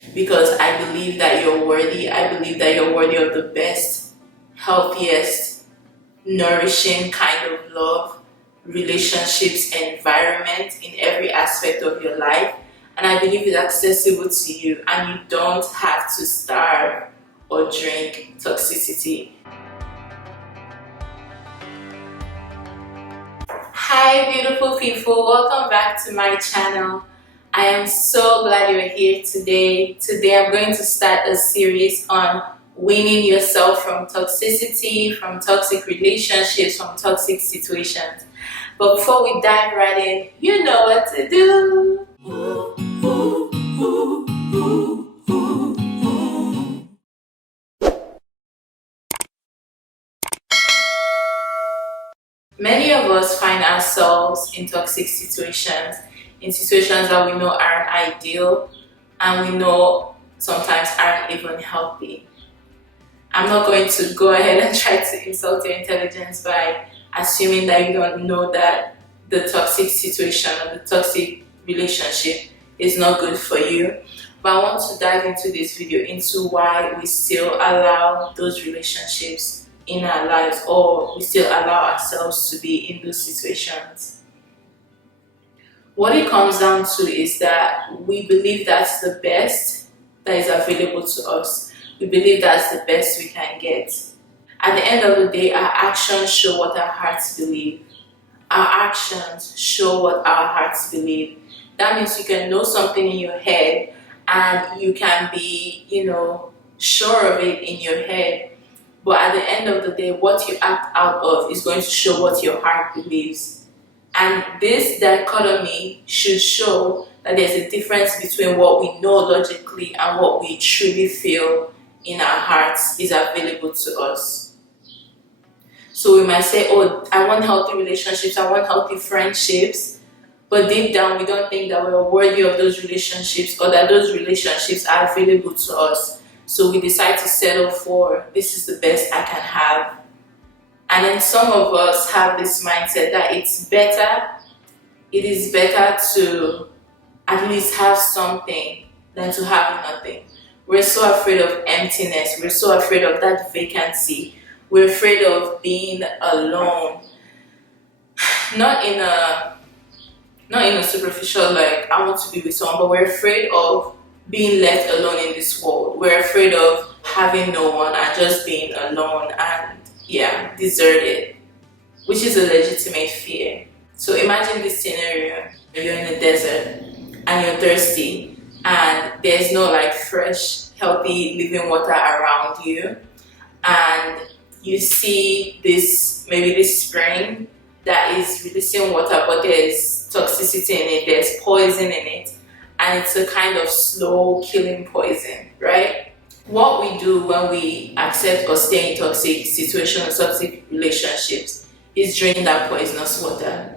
because I believe that you're worthy. I believe that you're worthy of the best, healthiest, nourishing kind of love, relationships, environment in every aspect of your life. And I believe it's accessible to you, and you don't have to starve or drink toxicity. Hi beautiful people, welcome back to my channel. I am so glad you're here today. Today I'm going to start a series on weaning yourself from toxicity, from toxic relationships, from toxic situations. But before we dive right in, you know what to do. Many of us find ourselves in toxic situations, in situations that we know aren't ideal and we know sometimes aren't even healthy. I'm not going to go ahead and try to insult your intelligence by assuming that you don't know that the toxic situation or the toxic relationship is not good for you. But I want to dive into this video into why we still allow those relationships in our lives, or we still allow ourselves to be in those situations. What it comes down to is that we believe that's the best that is available to us. We believe that's the best we can get. At the end of the day, our actions show what our hearts believe. Our actions show what our hearts believe. That means you can know something in your head and you can be, sure of it in your head. But at the end of the day, what you act out of is going to show what your heart believes. And this dichotomy should show that there's a difference between what we know logically and what we truly feel in our hearts is available to us. So we might say, oh, I want healthy relationships, I want healthy friendships, but deep down we don't think that we're worthy of those relationships or that those relationships are available to us. So we decide to settle for, this is the best I can have. And then some of us have this mindset that it is better to at least have something than to have nothing. We're so afraid of emptiness. We're so afraid of that vacancy. We're afraid of being alone. Not in a superficial, like, I want to be with someone, but we're afraid of being left alone in this world. We're afraid of having no one and just being alone and, deserted, which is a legitimate fear. So imagine this scenario. You're in a desert and you're thirsty and there's no fresh, healthy living water around you, and you see this spring that is releasing water, but there's toxicity in it, there's poison in it, and it's a kind of slow killing poison, right? What we do when we accept or stay in toxic situations, toxic relationships, is drink that poisonous water.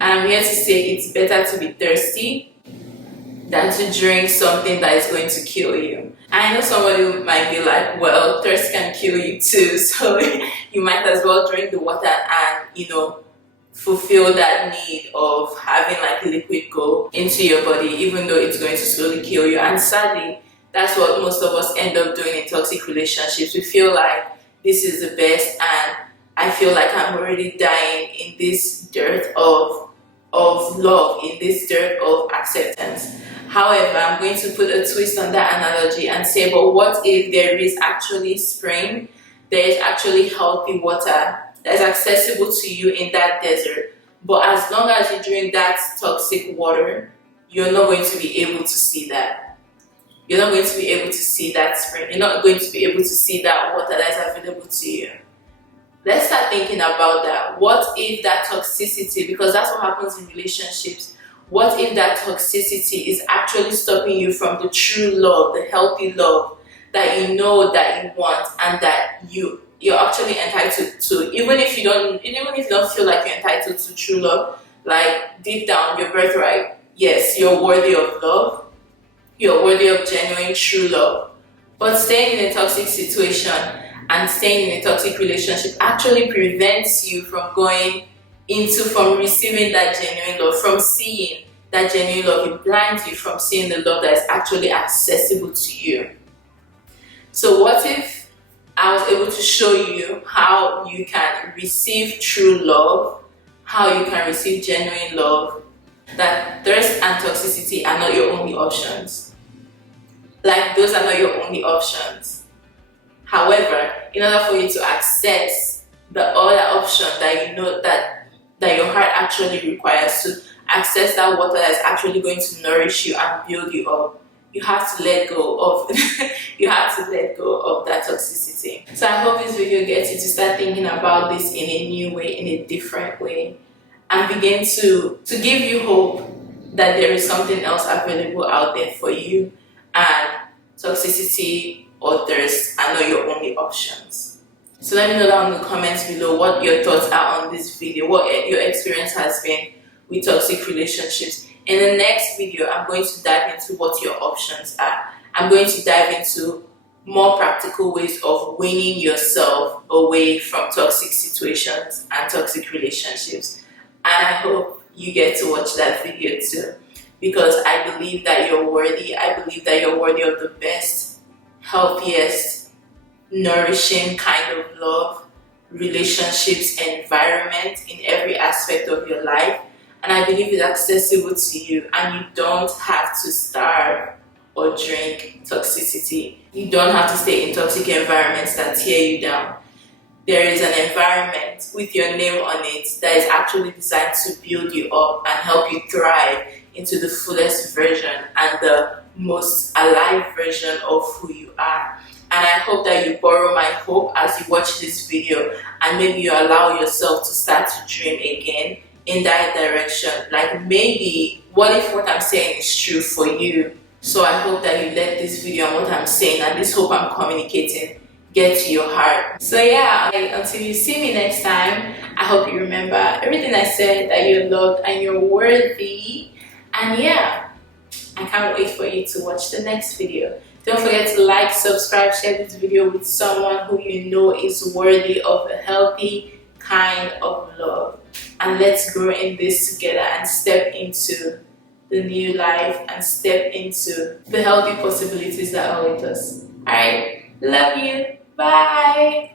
And I'm here to say it's better to be thirsty than to drink something that is going to kill you. I know somebody might be like, well, thirst can kill you too, so you might as well drink the water and, fulfill that need of having liquid go into your body, even though it's going to slowly kill you. And sadly, that's what most of us end up doing in toxic relationships. We feel like this is the best and I feel like I'm already dying in this dirt of love, in this dirt of acceptance. However, I'm going to put a twist on that analogy and say, but what if there is actually spring, there is actually healthy water that is accessible to you in that desert, but as long as you drink that toxic water, you're not going to be able to see that. You're not going to be able to see that spring. You're not going to be able to see that water that is available to you. Let's start thinking about that. What if that toxicity, because that's what happens in relationships, what if that toxicity is actually stopping you from the true love, the healthy love that you know that you want and that you're actually entitled to, even if you don't feel like you're entitled to true love, like deep down, your birthright, yes, you're worthy of love, you're worthy of genuine true love. But staying in a toxic situation and staying in a toxic relationship actually prevents you from receiving that genuine love, from seeing that genuine love, it blinds you from seeing the love that is actually accessible to you. So what if I was able to show you how you can receive true love, how you can receive genuine love, that thirst and toxicity are not your only options. Like, those are not your only options. However, in order for you to access the other option that you know that your heart actually requires, to access that water that is actually going to nourish you and build you up, you have to let go of you have to let go of that toxicity. So I hope this video gets you to start thinking about this in a new way, in a different way, and begin to give you hope that there is something else available out there for you, and toxicity or thirst are not your only options. So let me know down in the comments below what your thoughts are on this video, what your experience has been with toxic relationships. In the next video, I'm going to dive into what your options are. I'm going to dive into more practical ways of weaning yourself away from toxic situations and toxic relationships. And I hope you get to watch that video too, because I believe that you're worthy. I believe that you're worthy of the best, healthiest, nourishing kind of love, relationships, environment in every aspect of your life. And I believe it's accessible to you, and you don't have to starve or drink toxicity. You don't have to stay in toxic environments that tear you down. There is an environment with your name on it that is actually designed to build you up and help you thrive into the fullest version and the most alive version of who you are. And I hope that you borrow my hope as you watch this video, and maybe you allow yourself to start to dream again in that direction. Like, maybe, what if what I'm saying is true for you? So I hope that you let this video and what I'm saying and this hope I'm communicating get to your heart. So yeah, until you see me next time, I hope you remember everything I said, that you're loved and you're worthy. And yeah, I can't wait for you to watch the next video. Don't forget to like, subscribe, share this video with someone who you know is worthy of a healthy kind of love. And let's grow in this together and step into the new life and step into the healthy possibilities that are with us. Alright, love you. Bye.